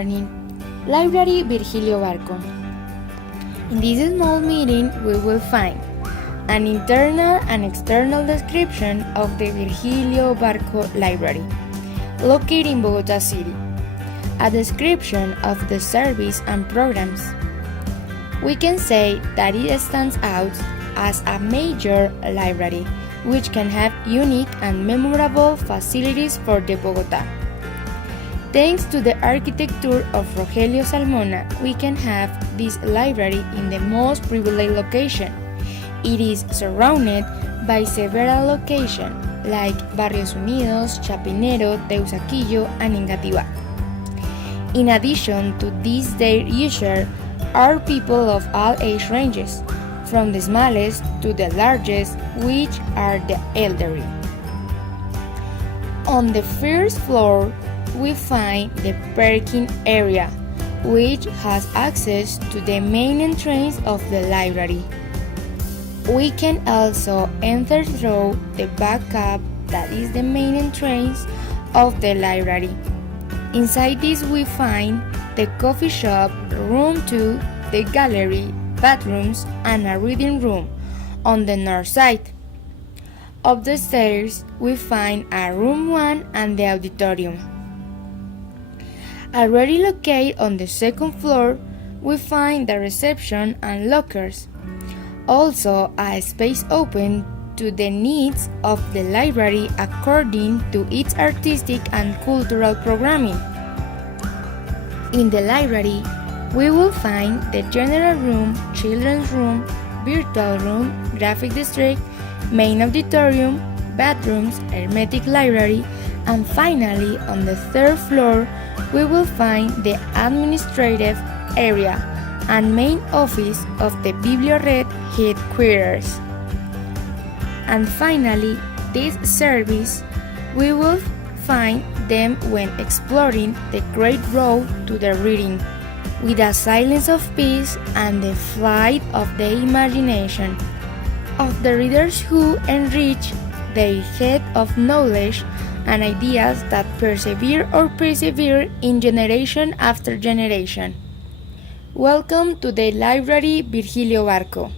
morning, Library Virgilio Barco. In this small meeting, we will find an internal and external description of the Virgilio Barco Library, located in Bogota City, a description of the service and programs. We can say that it stands out as a major library, which can have unique and memorable facilities for the Bogota. Thanks to the architecture of Rogelio Salmona, we can have this library in the most privileged location. It is surrounded by several locations like Barrios Unidos, Chapinero, Teusaquillo, and Engativá. In addition to these, their users are people of all age ranges, from the smallest to the largest, which are the elderly. On the first floor, we find the parking area, which has access to the main entrance of the library. We can also enter through the back up, that is the main entrance of the library. Inside this we find the coffee shop, room 2, the gallery, bathrooms, and a reading room on the north side. Up the stairs we find a room 1 and the auditorium. Already located on the second floor, we find the reception and lockers. Also, a space open to the needs of the library according to its artistic and cultural programming. In the library, we will find the general room, children's room, virtual room, graphic district, main auditorium, bathrooms, hermetic library, and finally, on the third floor, we will find the administrative area and main office of the Biblioret headquarters. And finally, this service, we will find them when exploring the great road to the reading, with a silence of peace and the flight of the imagination of the readers who enrich their head of knowledge and ideas that persevere in generation after generation. Welcome to the Library Virgilio Barco.